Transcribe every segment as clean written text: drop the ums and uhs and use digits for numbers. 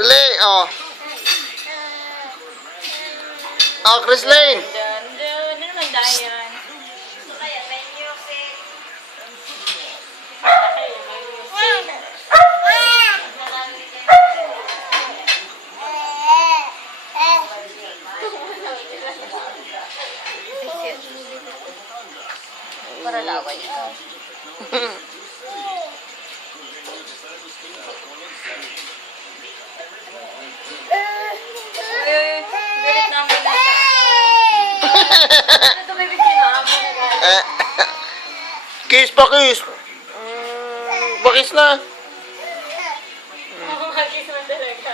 Dali, oh. Oh, Chrislane. Ano naman Dayan? Para laway ikaw. Galit namin na siya. Ano ito, baby? Sinama na gano'n. Kiss pa, kiss. Bakis na. Makakis mo talaga.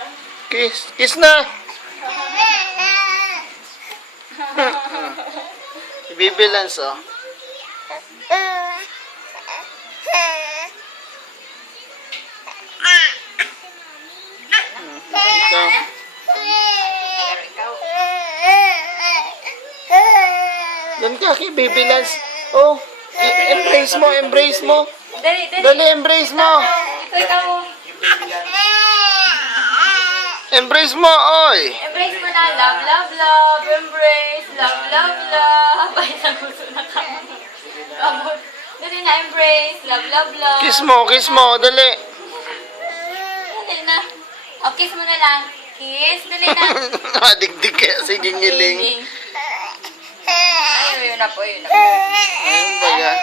Kiss. Kiss na. Ibibilans, oh. Ito. Pero ikaw. Yan ka, kay Baby Lance. Oh, embrace mo, embrace mo. Dali, dali. Dali, embrace mo. Ikaw. Embrace mo, oy. Embrace mo na. Love, love, love. Embrace. Love, love, love. Ay, nagusto na ka. Dali na, embrace. Love, love, love. Kiss mo, dali. Dali na. O, kiss mo na lang. Kiss. Dali na. Madigdig kaya, sige ngiling. Ay, yun na po, yun na po. Ayun ba yan?